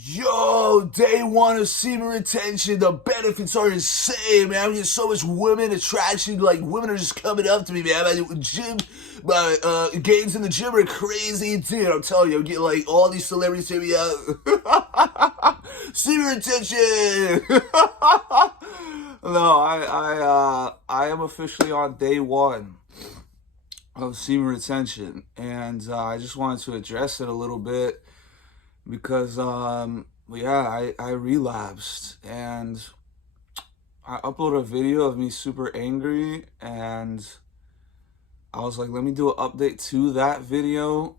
Yo, day one of semen retention. The benefits are insane, man. I'm getting so much women attraction. Like, women are just coming up to me, man. My gains in the gym are crazy, dude. I'm telling you, I'm getting like all these celebrities to me up. Semen retention. No, I am officially on day one of semen retention, and I just wanted to address it a little bit because I relapsed, and I uploaded a video of me super angry, and I was like, let me do an update to that video,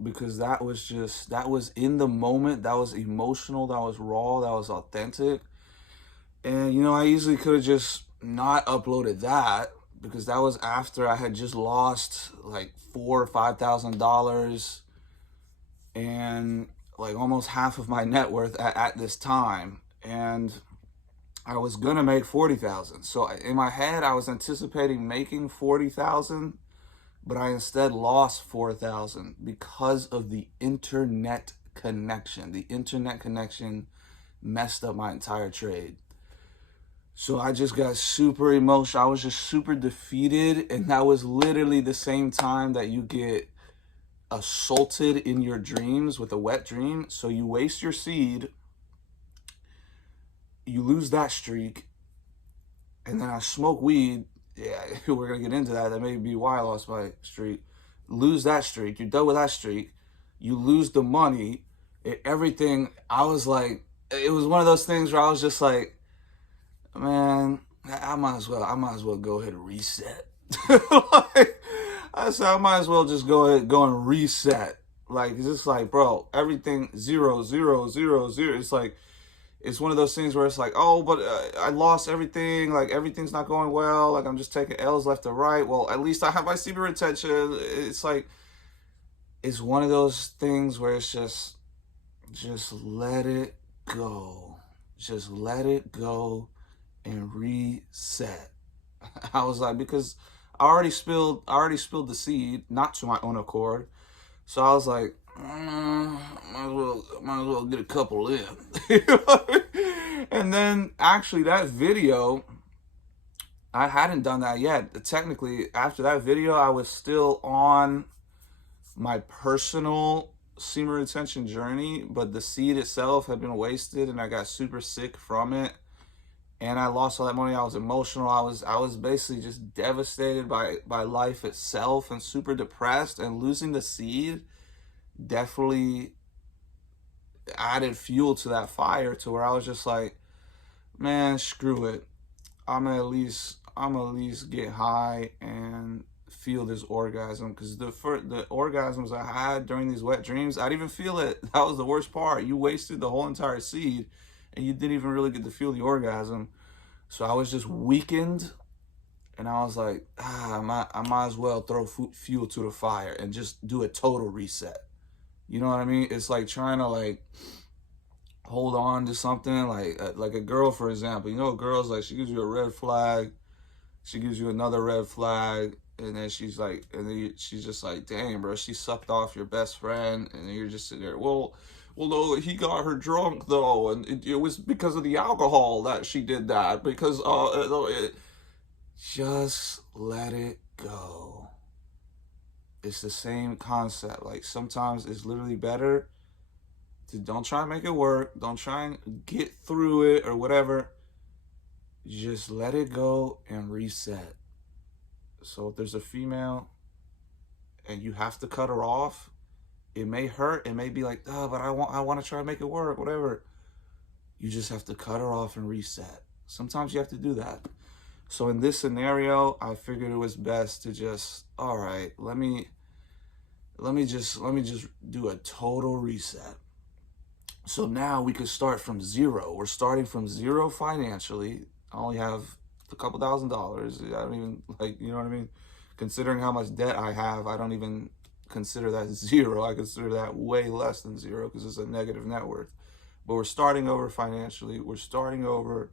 because that was in the moment, that was emotional, that was raw, that was authentic. And I easily could have just not uploaded that, because that was after I had just lost like $4,000 or $5,000 and like almost half of my net worth at this time. And I was gonna make 40,000. So in my head, I was anticipating making 40,000, but I instead lost 4,000 because of the internet connection. The internet connection messed up my entire trade. So I just got super emotional. I was just super defeated, and that was literally the same time that you get assaulted in your dreams with a wet dream. So you waste your seed, you lose that streak, and then I smoke weed. Yeah, we're gonna get into that. That may be why I lost my streak. Lose that streak. You're done with that streak. You lose the money. Everything. I was like, it was one of those things where I was just like, man, I might as well go ahead and reset. Like, I said, I might as well just go and reset. Like, it's just like, bro, everything zero, zero, zero, zero. It's like, it's one of those things where it's like, oh, but I lost everything. Like, everything's not going well. Like, I'm just taking L's left and right. Well, at least I have my semen retention. It's like, it's one of those things where it's just let it go. Just let it go and reset. I was like, because I already spilled the seed, not to my own accord. So I was like, might as well get a couple in. And then actually that video, I hadn't done that yet. Technically, after that video, I was still on my personal semen retention journey, but the seed itself had been wasted, and I got super sick from it. And I lost all that money. I was emotional. I was basically just devastated by life itself and super depressed. And losing the seed definitely added fuel to that fire, to where I was just like, man, screw it. I'm at least get high and feel this orgasm, because the orgasms I had during these wet dreams, I didn't even feel it. That was the worst part. You wasted the whole entire seed, and you didn't even really get to feel the orgasm. So I was just weakened, and I was like, I might as well throw fuel to the fire and just do a total reset. You know what I mean? It's like trying to like hold on to something, like a girl, for example. Girls, like, she gives you a red flag, she gives you another red flag, and then she's just like, dang, bro, she sucked off your best friend, and then you're just sitting there, well, no, he got her drunk though, and it was because of the alcohol that she did that. Because just let it go. It's the same concept. Like, sometimes it's literally better to don't try and make it work. Don't try and get through it or whatever. Just let it go and reset. So if there's a female and you have to cut her off, it may hurt. It may be like, oh, but I want to try and make it work, whatever. You just have to cut her off and reset. Sometimes you have to do that. So in this scenario, I figured it was best to just, all right, let me just do a total reset. So now we could start from zero. We're starting from zero financially. I only have a couple $1,000s. I don't even, like, you know what I mean? Considering how much debt I have, I don't even consider that zero. I consider that way less than zero, because it's a negative net worth. But we're starting over financially. We're starting over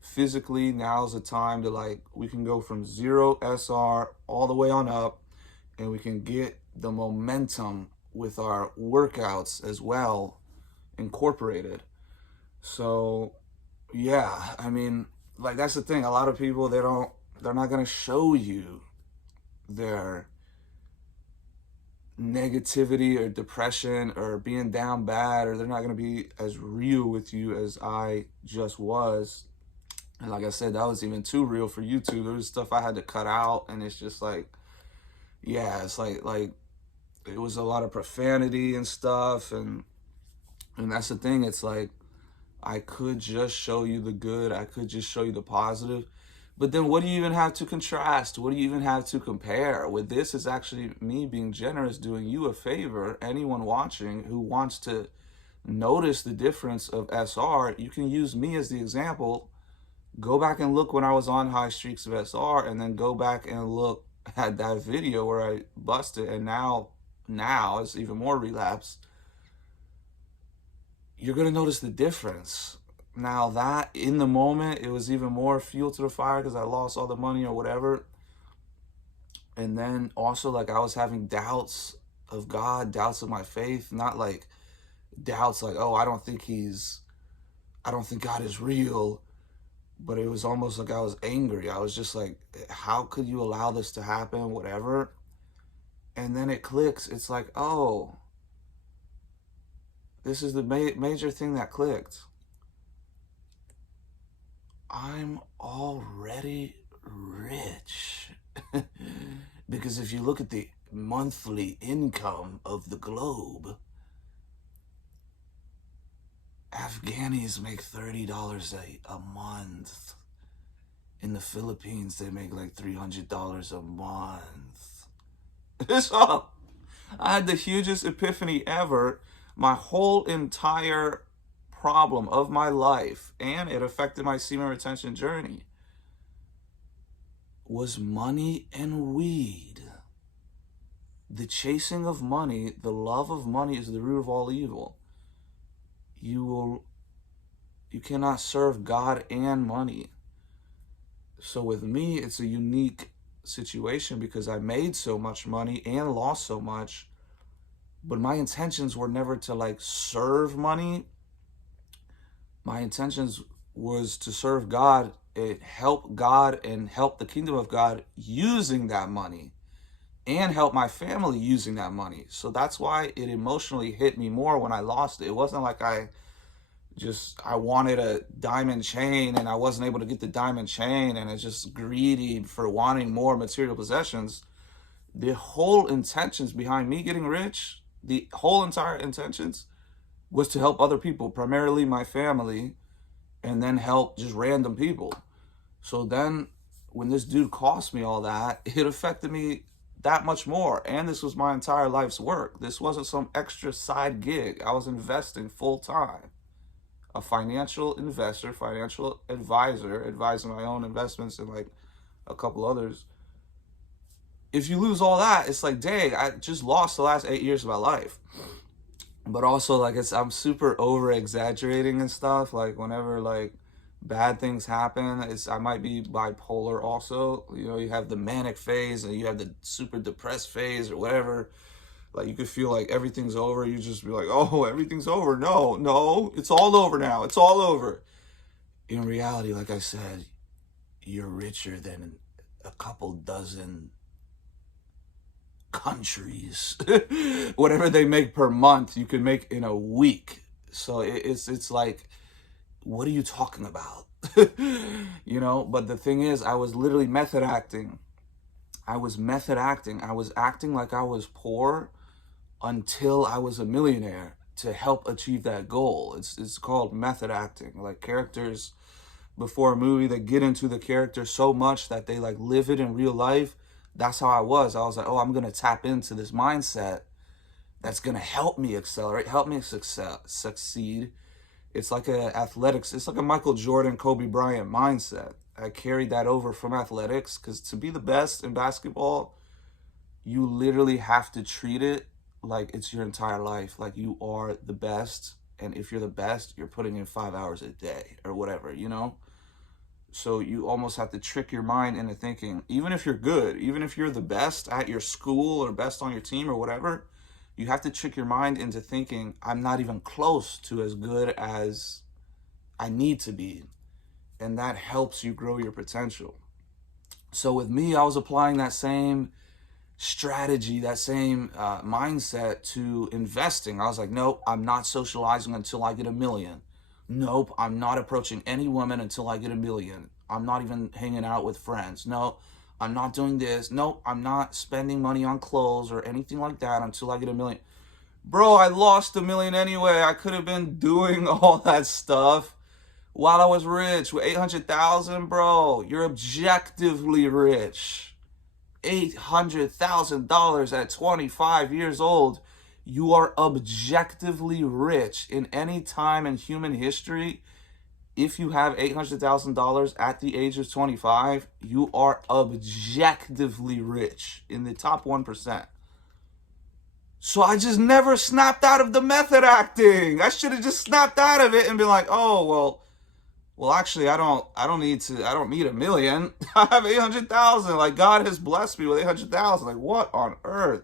physically. Now's the time to, like, we can go from zero SR all the way on up, and we can get the momentum with our workouts as well incorporated. So yeah, I mean, like that's the thing. A lot of people, they're not gonna show you their negativity or depression or being down bad, or they're not gonna be as real with you as I just was. And like I said, that was even too real for YouTube. There was stuff I had to cut out, and it's just like, yeah, it's like it was a lot of profanity and stuff, and that's the thing. It's like I could just show you the good. I could just show you the positive. But then what do you even have to contrast? What do you even have to compare? With this is actually me being generous, doing you a favor. Anyone watching who wants to notice the difference of SR, you can use me as the example. Go back and look when I was on high streaks of SR, and then go back and look at that video where I busted, and now it's even more relapse. You're gonna notice the difference. Now that in the moment it was even more fuel to the fire because I lost all the money or whatever. And then also like I was having doubts of God, doubts of my faith, not like doubts like, oh, I don't think God is real. But it was almost like I was angry. I was just like, how could you allow this to happen? Whatever. And then it clicks. It's like, oh, this is the major thing that clicked. I'm already rich. Because if you look at the monthly income of the globe, Afghanis make $30 a month. In the Philippines, they make like $300 a month. So I had the hugest epiphany ever. My whole entire problem of my life, and it affected my semen retention journey, was money and weed. The chasing of money, the love of money is the root of all evil. You cannot serve God and money. So with me, it's a unique situation because I made so much money and lost so much, but my intentions were never to like serve money. My intentions was to serve God, help God and help the kingdom of God using that money, and help my family using that money. So that's why it emotionally hit me more when I lost it. It wasn't like I wanted a diamond chain and I wasn't able to get the diamond chain and it's just greedy for wanting more material possessions. The whole intentions behind me getting rich, the whole entire intentions was to help other people, primarily my family, and then help just random people. So then when this dude cost me all that, it affected me that much more. And this was my entire life's work. This wasn't some extra side gig. I was investing full time. A financial investor, financial advisor, advising my own investments and like a couple others. If you lose all that, it's like, dang, I just lost the last 8 years of my life. But also like I'm super over exaggerating and stuff. Like whenever like bad things happen, I might be bipolar also. You know, you have the manic phase and you have the super depressed phase or whatever. Like you could feel like everything's over. You just be like, oh, everything's over. No, it's all over now. It's all over. In reality, like I said, you're richer than a couple dozen countries. Whatever they make per month, you can make in a week. So it's like, what are you talking about? You know, but the thing is, I was literally method acting. I was acting like I was poor until I was a millionaire to help achieve that goal. It's called method acting. Like characters before a movie, they get into the character so much that they like live it in real life. That's how I was. I was like, oh, I'm gonna tap into this mindset that's gonna help me accelerate, help me succeed. It's like it's like a Michael Jordan, Kobe Bryant mindset. I carried that over from athletics because to be the best in basketball, you literally have to treat it like it's your entire life. Like you are the best. And if you're the best, you're putting in 5 hours a day or whatever, you know? So you almost have to trick your mind into thinking, even if you're good, even if you're the best at your school or best on your team or whatever, You have to trick your mind into thinking, I'm not even close to as good as I need to be. And that helps you grow your potential. So with me, I was applying that same strategy, that same mindset to investing. I was like, nope, I'm not socializing until I get 1 million. Nope, I'm not approaching any woman until I get 1 million. I'm not even hanging out with friends. No, I'm not doing this. Nope, I'm not spending money on clothes or anything like that until I get 1 million. Bro, I lost 1 million anyway. I could have been doing all that stuff while I was rich with 800,000, bro. You're objectively rich. $800,000 at 25 years old. You are objectively rich in any time in human history. If you have $800,000 at the age of 25, you are objectively rich in the top 1%. So I just never snapped out of the method acting. I should have just snapped out of it and been like, oh, well, actually, I don't need 1 million. I have 800,000. Like, God has blessed me with 800,000. Like, what on earth?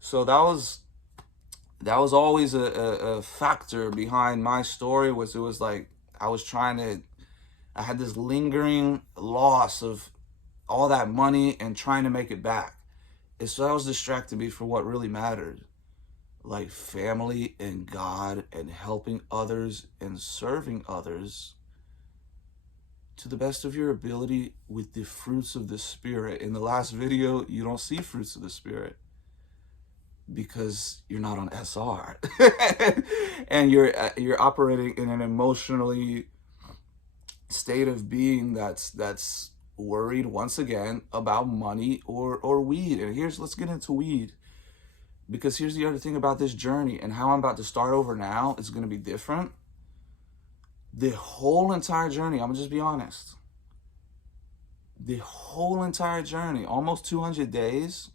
So that was always a factor behind my story. It was like I had this lingering loss of all that money and trying to make it back. And so that was distracting me from what really mattered, like family and God and helping others and serving others to the best of your ability with the fruits of the Spirit. In the last video, you don't see fruits of the Spirit because you're not on SR and you're operating in an emotionally state of being that's worried once again about money or weed. And let's get into weed, because here's the other thing about this journey and how I'm about to start over now is going to be different. The whole entire journey, I'm gonna just be honest, the whole entire journey, almost 200 days,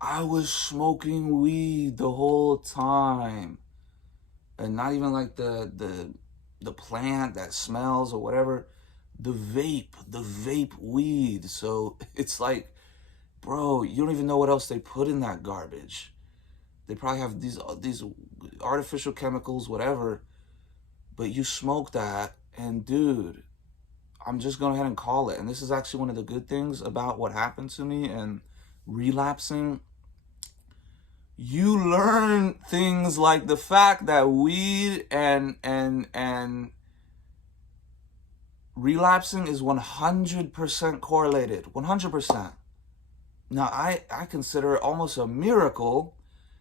I was smoking weed the whole time. And not even like the plant that smells or whatever, the vape weed. So it's like, bro, you don't even know what else they put in that garbage. They probably have these artificial chemicals, whatever, but you smoke that, and dude, I'm just going ahead and call it. And this is actually one of the good things about what happened to me and relapsing. You learn things like the fact that weed and relapsing is 100% correlated. 100%. Now, I consider it almost a miracle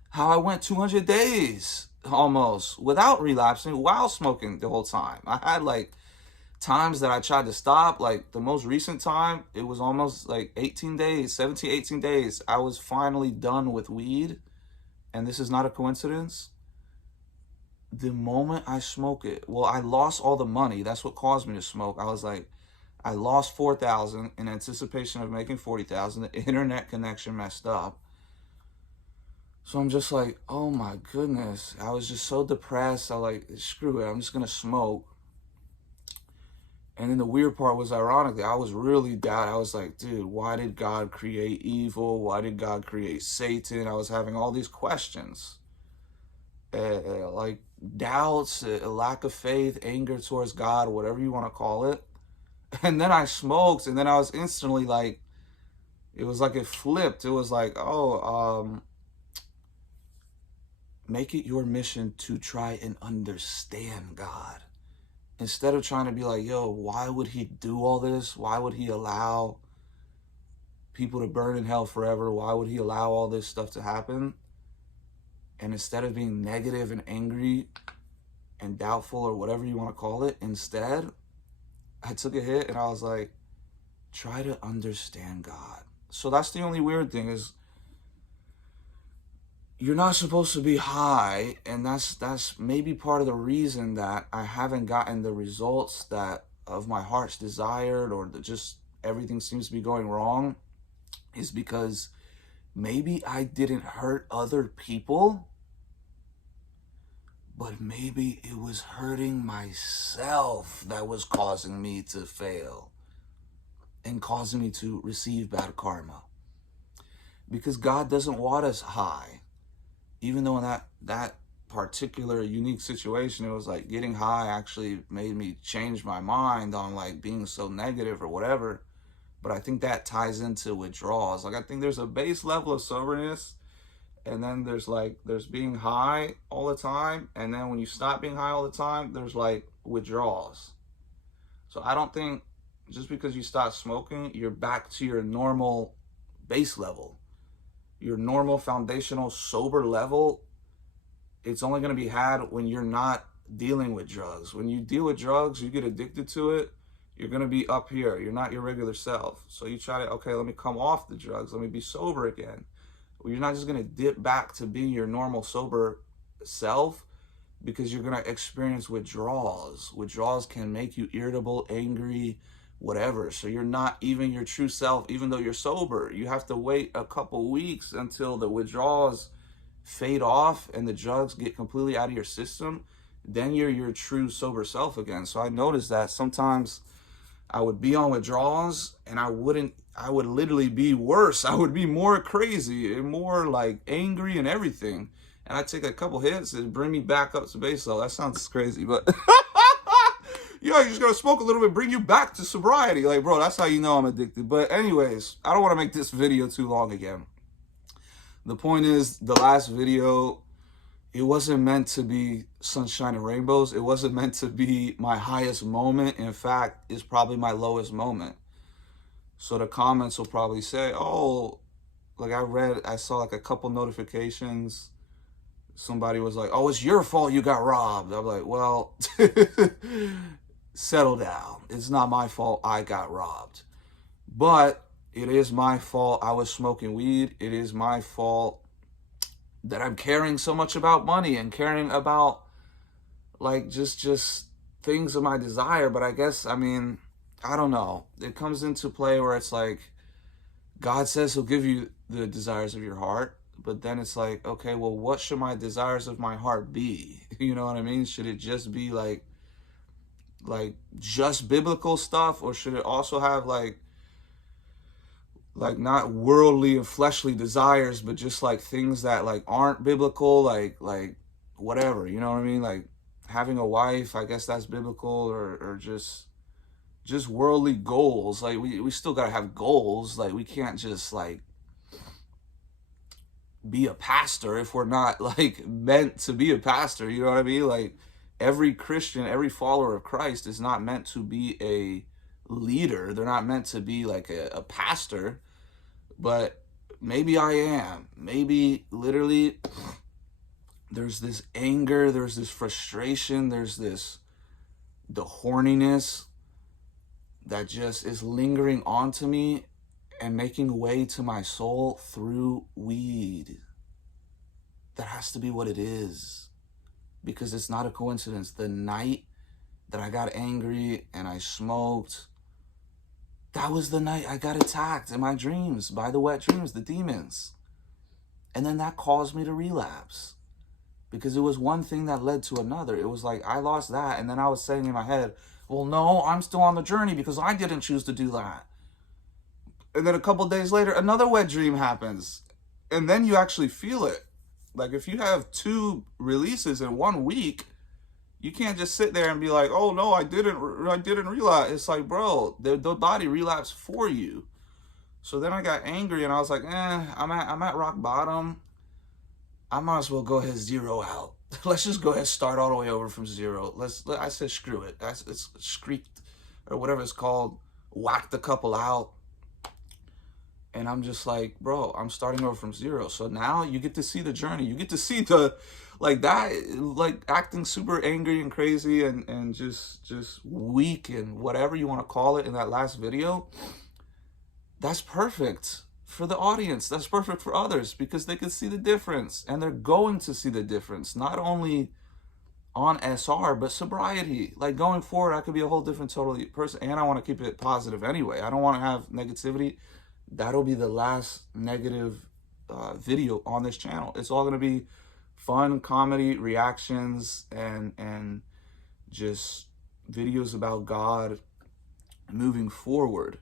how I went 200 days almost without relapsing while smoking the whole time. I had like times that I tried to stop. Like the most recent time, it was almost like 18 days, 17, 18 days. I was finally done with weed. And this is not a coincidence. The moment I smoke it, well, I lost all the money. That's what caused me to smoke. I was like, I lost 4,000 in anticipation of making 40,000. The internet connection messed up. So I'm just like, oh my goodness. I was just so depressed. I like, screw it, I'm just gonna smoke. And then the weird part was, ironically, I was really down. I was like, dude, why did God create evil? Why did God create Satan? I was having all these questions. Like doubts, a lack of faith, anger towards God, whatever you want to call it. And then I smoked, and then I was instantly like, it was like it flipped. It was like, make it your mission to try and understand God. Instead of trying to be like, yo, why would he do all this? Why would he allow people to burn in hell forever? Why would he allow all this stuff to happen? And instead of being negative and angry and doubtful or whatever you want to call it, instead, I took a hit and I was like, try to understand God. So that's the only weird thing is, you're not supposed to be high, and that's maybe part of the reason that I haven't gotten the results that of my heart's desired, or just everything seems to be going wrong, is because maybe I didn't hurt other people, but maybe it was hurting myself that was causing me to fail and causing me to receive bad karma. because God doesn't want us high. Even though in that particular unique situation, it was like getting high actually made me change my mind on like being so negative or whatever. But I think that ties into withdrawals. Like I think there's a base level of soberness, and then there's being high all the time, and then when you stop being high all the time, there's like withdrawals. So I don't think just because you stop smoking, you're back to your normal base level. Your normal foundational sober level, it's only going to be had when you're not dealing with drugs. When you deal with drugs, you get addicted to it, you're going to be up here. You're not your regular self. So you try to, okay, let me come off the drugs. Let me be sober again. Well, you're not just going to dip back to being your normal sober self, because you're going to experience withdrawals. Withdrawals can make you irritable, angry, whatever. So you're not even your true self, even though you're sober. You have to wait a couple weeks until the withdrawals fade off and the drugs get completely out of your system. Then you're your true sober self again. So I noticed that sometimes I would be on withdrawals and I would literally be worse. I would be more crazy and more like angry and everything. And I take a couple hits and bring me back up to base level. That sounds crazy, but yeah, you're just gonna smoke a little bit, bring you back to sobriety. Like, bro, that's how you know I'm addicted. But anyways, I don't want to make this video too long again. The point is, the last video, it wasn't meant to be sunshine and rainbows. It wasn't meant to be my highest moment. In fact, it's probably my lowest moment. So the comments will probably say, oh, like I saw like a couple notifications. Somebody was like, oh, it's your fault you got robbed. I'm like, well, settle down. It's not my fault I got robbed. But it is my fault I was smoking weed. It is my fault that I'm caring so much about money and caring about like just things of my desire. But I guess, I mean, I don't know. It comes into play where it's like, God says he'll give you the desires of your heart. But then it's like, okay, well, what should my desires of my heart be? You know what I mean? Should it just be like just biblical stuff? Or should it also have like not worldly and fleshly desires, but just like things that like aren't biblical, like whatever, you know what I mean? Like having a wife, I guess that's biblical, or just worldly goals. Like we still gotta have goals. Like we can't just like be a pastor if we're not like meant to be a pastor, you know what I mean? Like every Christian, every follower of Christ is not meant to be a leader. They're not meant to be like a pastor. But maybe I am. Maybe literally there's this anger, there's this frustration, there's the horniness that just is lingering onto me and making way to my soul through weed. That has to be what it is, because it's not a coincidence. The night that I got angry and I smoked, that was the night I got attacked in my dreams by the wet dreams, the demons. And then that caused me to relapse, because it was one thing that led to another. It was like I lost that, and then I was saying in my head, well, no, I'm still on the journey because I didn't choose to do that. And then a couple days later, another wet dream happens. And then you actually feel it. Like if you have 2 releases in 1 week, you can't just sit there and be like, oh no, I didn't realize. It's like, bro, the body relapsed for you. So then I got angry and I was like, I'm at rock bottom. I might as well go ahead and zero out. Let's just go ahead and start all the way over from zero. I said, screw it. It's screeked or whatever it's called. Whack the couple out. And I'm just like, bro, I'm starting over from zero. So now you get to see the journey. You get to see the, like that, like acting super angry and crazy and just weak and whatever you want to call it in that last video. That's perfect for the audience. That's perfect for others, because they can see the difference, and they're going to see the difference, not only on SR, but sobriety. Like going forward, I could be a whole different totally person. And I want to keep it positive anyway. I don't want to have negativity. That'll be the last negative video on this channel. It's all going to be fun, comedy, reactions, and just videos about God moving forward.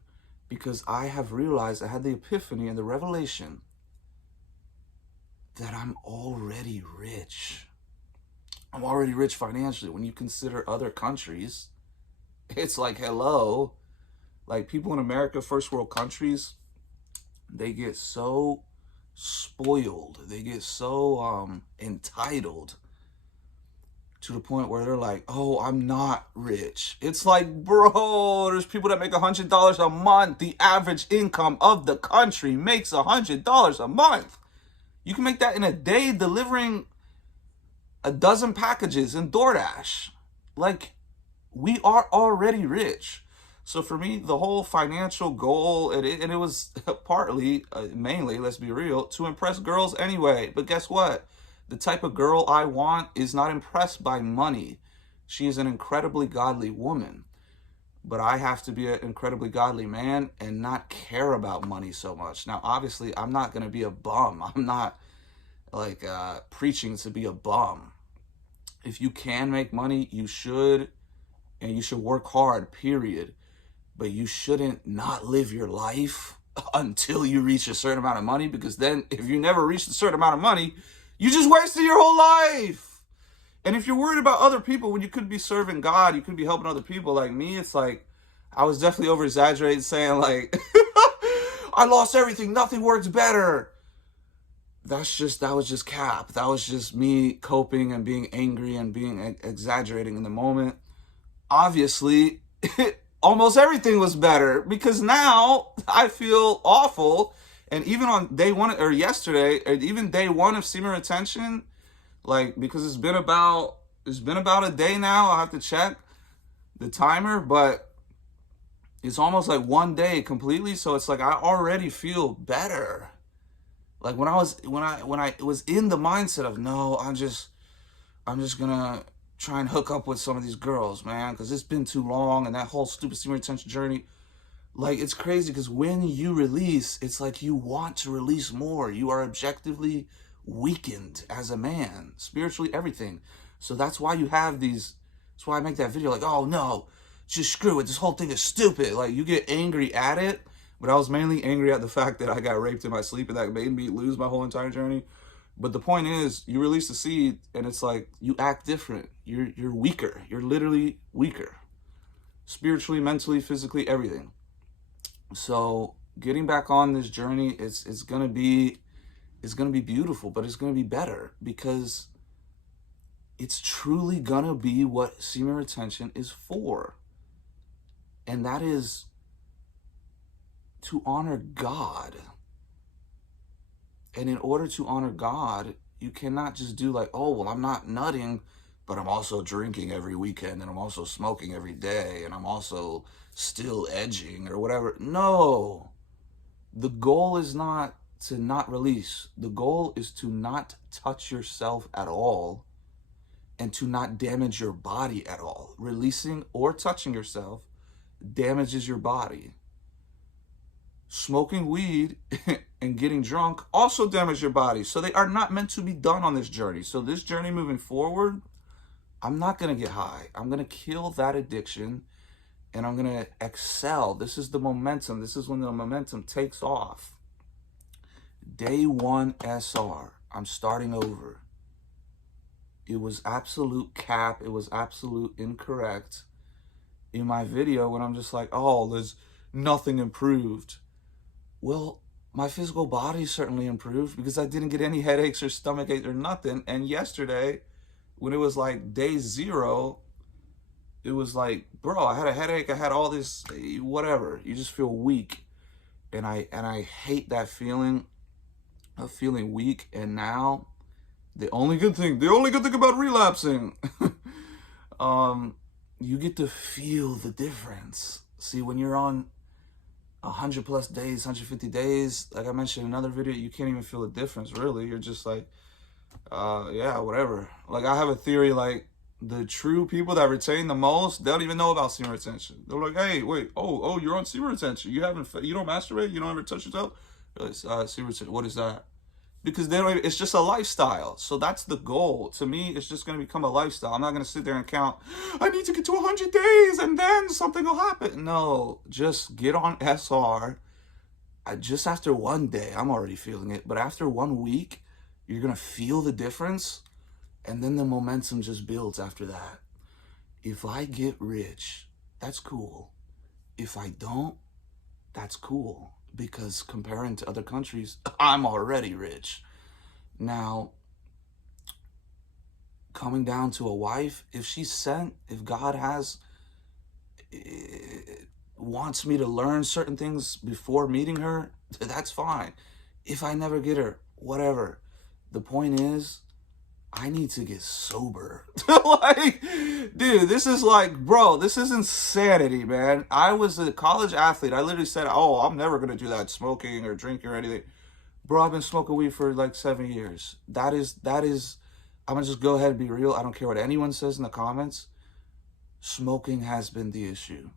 Because I have realized, I had the epiphany and the revelation that I'm already rich. I'm already rich financially. When you consider other countries, it's like, hello. Like, people in America, first world countries, they get so spoiled. They get so entitled to the point where they're like, oh, I'm not rich. It's like, bro, there's people that make $100 a month. The average income of the country makes $100 a month. You can make that in a day delivering a dozen packages in DoorDash. Like, we are already rich. So for me, the whole financial goal, and it was partly, mainly, let's be real, to impress girls anyway. But guess what? The type of girl I want is not impressed by money. She is an incredibly godly woman. But I have to be an incredibly godly man and not care about money so much. Now, obviously, I'm not going to be a bum. I'm not like preaching to be a bum. If you can make money, you should, and you should work hard, period. But you shouldn't not live your life until you reach a certain amount of money, because then if you never reach a certain amount of money, you just wasted your whole life. And if you're worried about other people when you could be serving God, you could be helping other people, like me, it's like, I was definitely over exaggerating saying like, I lost everything, nothing works better. That was just cap. That was just me coping and being angry and being exaggerating in the moment. Obviously, almost everything was better, because now I feel awful. And even on day one, or yesterday, or even day one of semen retention, like, because it's been about a day now. I have to check the timer, but it's almost like one day completely. So it's like I already feel better. Like when I was in the mindset of, no, I'm just gonna try and hook up with some of these girls, man, because it's been too long, and that whole stupid semen retention journey, like, it's crazy, because when you release, it's like you want to release more. You are objectively weakened as a man, spiritually, everything. So that's why you have these, that's why I make that video like, oh no, just screw it, this whole thing is stupid. Like, you get angry at it, but I was mainly angry at the fact that I got raped in my sleep, and that made me lose my whole entire journey. But the point is, you release the seed, and it's like, you act different. You're weaker. You're literally weaker. Spiritually, mentally, physically, everything. So getting back on this journey, it's gonna be beautiful, but it's gonna be better, because it's truly gonna be what semen retention is for. And that is to honor God. And in order to honor God, you cannot just do like, oh, well, I'm not nutting, but I'm also drinking every weekend, and I'm also smoking every day, and I'm also still edging or whatever. No. The goal is not to not release. The goal is to not touch yourself at all, and to not damage your body at all. Releasing or touching yourself damages your body. Smoking weed and getting drunk also damage your body. So they are not meant to be done on this journey. So this journey moving forward, I'm not going to get high. I'm going to kill that addiction, and I'm going to excel. This is the momentum. This is when the momentum takes off. Day one SR. I'm starting over. It was absolute cap. It was absolute incorrect in my video when I'm just like, oh, there's nothing improved. Well, my physical body certainly improved, because I didn't get any headaches or stomach aches or nothing. And yesterday, when it was like day 0, it was like, bro, I had a headache. I had all this, whatever. You just feel weak. And I hate that feeling of feeling weak. And now, the only good thing about relapsing, you get to feel the difference. See, when you're on 100+ days, 150 days, like I mentioned in another video, you can't even feel the difference, really. You're just like, yeah, whatever. Like, I have a theory, like, the true people that retain the most, they don't even know about semen retention. They're like, hey, wait, oh, you're on semen retention. You don't masturbate? You don't ever touch yourself? Semen retention, what is that? Because they don't even, it's just a lifestyle. So that's the goal. To me, it's just going to become a lifestyle. I'm not going to sit there and count, I need to get to 100 days and then something will happen. No, just get on SR. Just after one day, I'm already feeling it. But after 1 week, You're going to feel the difference, and then the momentum just builds after that. If I get rich, that's cool. If I don't, that's cool. Because comparing to other countries, I'm already rich. Now, coming down to a wife, if she's sent, if God wants me to learn certain things before meeting her, that's fine. If I never get her, whatever. The point is, I need to get sober. Like, dude, this is like, bro, this is insanity, man. I was a college athlete. I literally said, oh, I'm never going to do that, smoking or drinking or anything. Bro, I've been smoking weed for like 7 years. That is, I'm going to just go ahead and be real. I don't care what anyone says in the comments. Smoking has been the issue.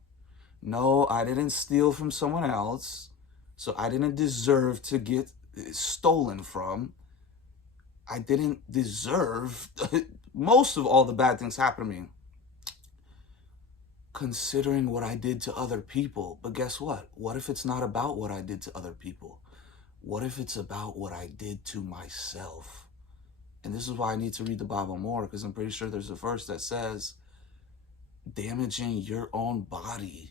No, I didn't steal from someone else. So I didn't deserve to get stolen from. I didn't deserve most of all the bad things happen to me, considering what I did to other people. But guess what? What if it's not about what I did to other people? What if it's about what I did to myself? And this is why I need to read the Bible more, because I'm pretty sure there's a verse that says damaging your own body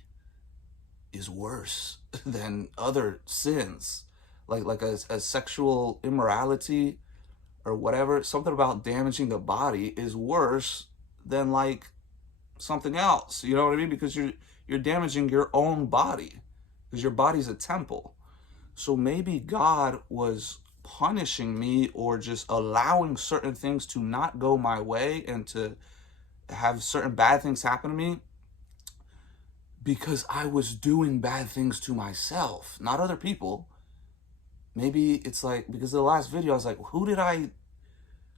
is worse than other sins, like a sexual immorality or whatever. Something about damaging the body is worse than like something else. You know what I mean? Because you're damaging your own body, because your body's a temple. So maybe God was punishing me or just allowing certain things to not go my way and to have certain bad things happen to me because I was doing bad things to myself, not other people. Maybe it's like, because of the last video, I was like, who did I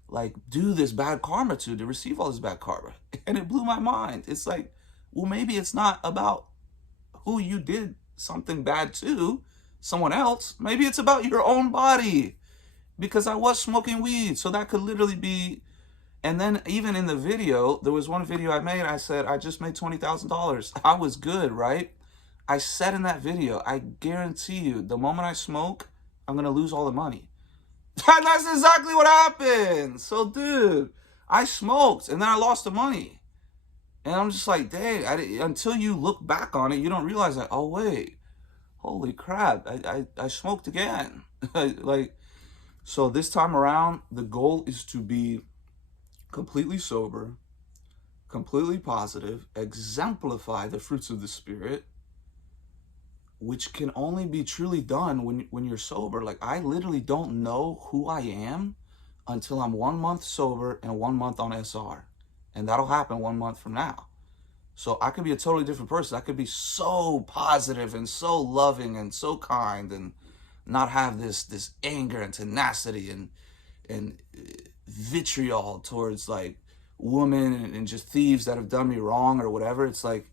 like do this bad karma to receive all this bad karma? And it blew my mind. It's like, well, maybe it's not about who you did something bad to, someone else. Maybe it's about your own body, because I was smoking weed. So that could literally be. And then even in the video, there was one video I made, I said, I just made $20,000. I was good, right? I said in that video, I guarantee you, the moment I smoke, I'm going to lose all the money. And that's exactly what happened. So, dude, I smoked and then I lost the money. And I'm just like, dang, until you look back on it, you don't realize that, oh, wait, holy crap, I smoked again. Like, so this time around, the goal is to be completely sober, completely positive, exemplify the fruits of the Spirit, which can only be truly done when you're sober. Like, I literally don't know who I am until I'm 1 month sober and 1 month on SR. And that'll happen 1 month from now. So I could be a totally different person. I could be so positive and so loving and so kind and not have this anger and tenacity and vitriol towards like women and just thieves that have done me wrong or whatever. It's like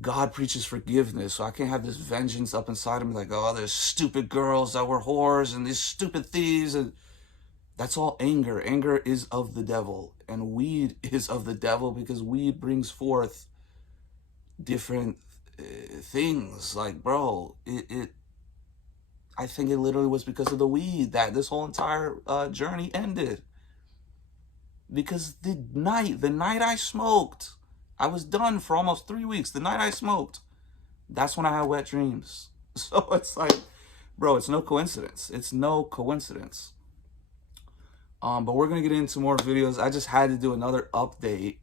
God preaches forgiveness, so I can't have this vengeance up inside of me like, oh, there's stupid girls that were whores and these stupid thieves. And that's all anger. Anger is of the devil, and weed is of the devil, because weed brings forth different things. Like, bro, I think it literally was because of the weed that this whole entire journey ended. Because the night I smoked, I was done for almost 3 weeks. The night I smoked, that's when I had wet dreams. So it's like, bro, it's no coincidence. It's no coincidence. But we're going to get into more videos. I just had to do another update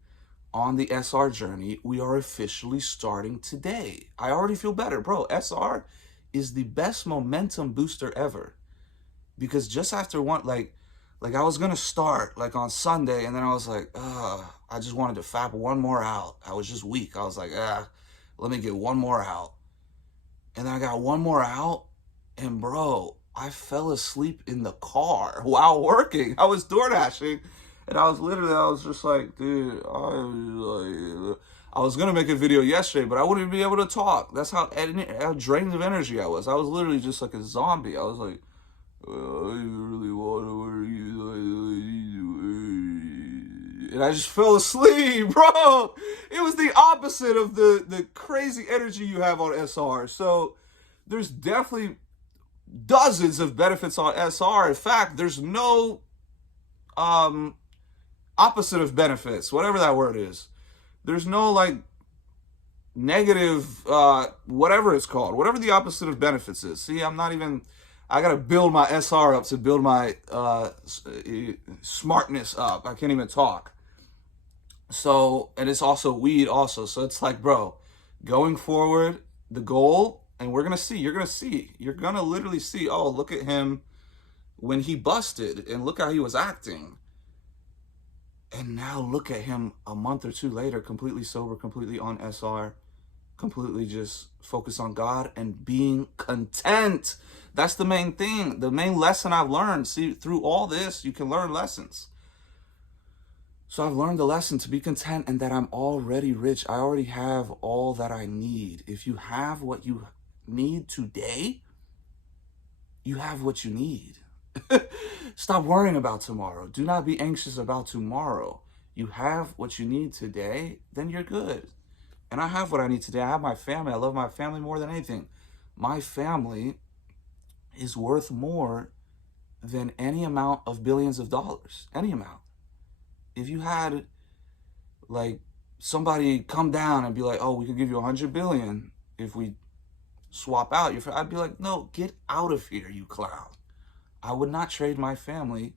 on the SR journey. We are officially starting today. I already feel better, bro. SR is the best momentum booster ever. Because just after one, like I was going to start like on Sunday, and then I was like, I just wanted to fap one more out. I was just weak. I was like, let me get one more out. And then I got one more out, and bro, I fell asleep in the car while working. I was door dashing, and I was just like, dude, I was going to make a video yesterday, but I wouldn't be able to talk. That's how drained of energy I was. I was literally just like a zombie. I was like, I really want to work. And I just fell asleep, bro. It was the opposite of the crazy energy you have on SR. So there's definitely dozens of benefits on SR. In fact, there's no opposite of benefits, whatever that word is. There's no like negative, whatever it's called, whatever the opposite of benefits is. See, I gotta build my SR up to build my smartness up. I can't even talk. So, and it's also weed also. So it's like, bro, going forward, the goal, and you're gonna literally see, oh, look at him when he busted and look how he was acting. And now look at him a month or two later, completely sober, completely on SR, completely just focused on God and being content. That's the main thing. The main lesson I've learned. See, through all this, you can learn lessons. So I've learned the lesson to be content and that I'm already rich. I already have all that I need. If you have what you need today, you have what you need. Stop worrying about tomorrow. Do not be anxious about tomorrow. You have what you need today, then you're good. And I have what I need today. I have my family. I love my family more than anything. My family is worth more than any amount of billions of dollars. Any amount. If you had like somebody come down and be like, oh, we could give you 100 billion if we swap out your, I'd be like, no, get out of here, you clown. I would not trade my family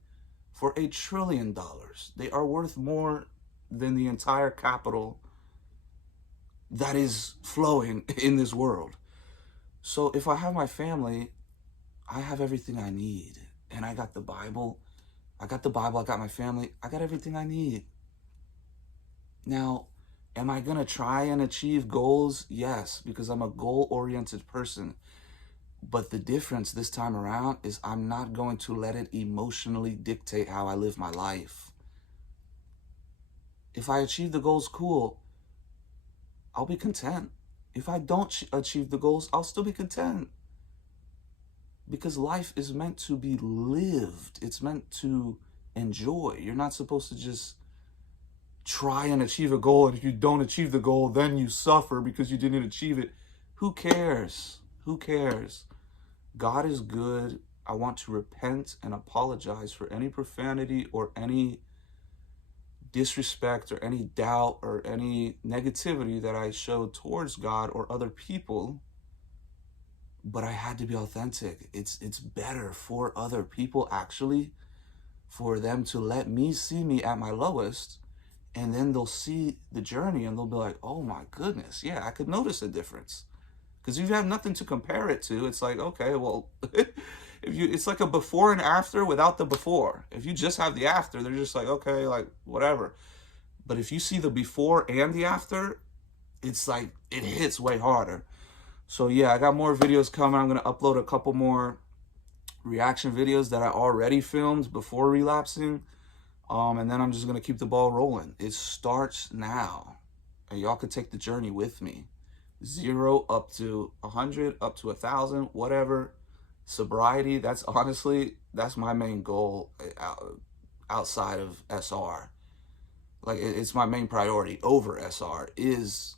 for $1 trillion. They are worth more than the entire capital that is flowing in this world. So if I have my family, I have everything I need. And I got the Bible. I got my family. I got everything I need. Now, am I going to try and achieve goals? Yes, because I'm a goal-oriented person. But the difference this time around is I'm not going to let it emotionally dictate how I live my life. If I achieve the goals, cool. I'll be content. If I don't achieve the goals, I'll still be content. Because life is meant to be lived. It's meant to enjoy. You're not supposed to just try and achieve a goal, and if you don't achieve the goal, then you suffer because you didn't achieve it. Who cares? Who cares? God is good. I want to repent and apologize for any profanity or any disrespect or any doubt or any negativity that I showed towards God or other people. But I had to be authentic. It's better for other people, actually, for them to let me see me at my lowest, and then they'll see the journey and they'll be like, oh my goodness, yeah, I could notice a difference. Because if you have nothing to compare it to, it's like, okay, well, it's like a before and after without the before. If you just have the after, they're just like, okay, like whatever. But if you see the before and the after, it's like, it hits way harder. So yeah, I got more videos coming. I'm going to upload a couple more reaction videos that I already filmed before relapsing. And then I'm just going to keep the ball rolling. It starts now. And y'all could take the journey with me. 0 up to 100, up to 1,000, whatever. Sobriety, that's my main goal outside of SR. Like, it's my main priority over SR is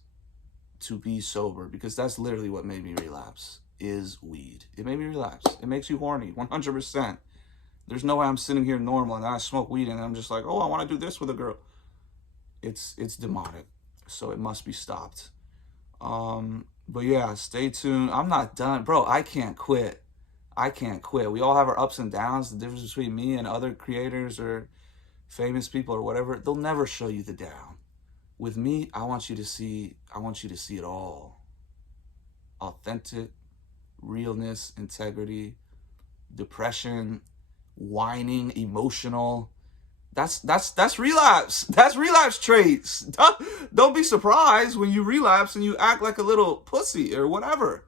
to be sober, because that's literally what made me relapse, is weed. It made me relapse. It makes you horny, 100%. There's no way I'm sitting here normal and then I smoke weed and I'm just like, oh, I want to do this with a girl. It's demonic, so it must be stopped. But yeah, stay tuned. I'm not done, bro. I can't quit. We all have our ups and downs. The difference between me and other creators or famous people or whatever, they'll never show you the down. With me, I want you to see it all. Authentic, realness, integrity, depression, whining, emotional. That's relapse. That's relapse traits. Don't be surprised when you relapse and you act like a little pussy or whatever.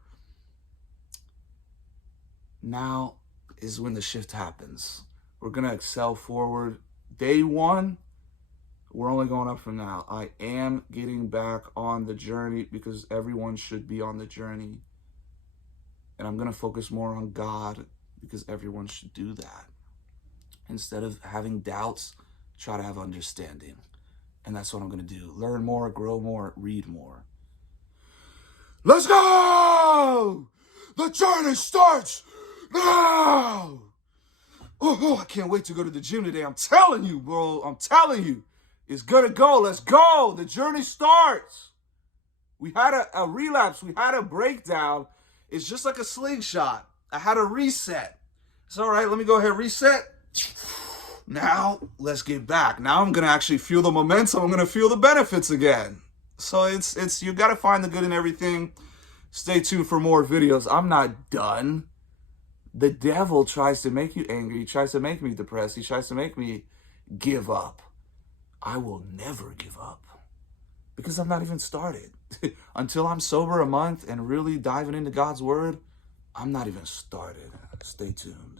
Now is when the shift happens. We're going to excel forward. Day 1, we're only going up from now. I am getting back on the journey because everyone should be on the journey. And I'm going to focus more on God because everyone should do that. Instead of having doubts, try to have understanding. And that's what I'm going to do. Learn more, grow more, read more. Let's go! The journey starts No! Oh, I can't wait to go to the gym today. I'm telling you, bro. I'm telling you. It's gonna go. Let's go. The journey starts. We had a relapse. We had a breakdown. It's just like a slingshot. I had a reset. It's all right. Let me go ahead and reset. Now, let's get back. Now I'm going to actually feel the momentum. I'm going to feel the benefits again. So it's you got to find the good in everything. Stay tuned for more videos. I'm not done. The devil tries to make you angry. He tries to make me depressed. He tries to make me give up. I will never give up because I'm not even started. Until I'm sober a month and really diving into God's word, I'm not even started. Stay tuned.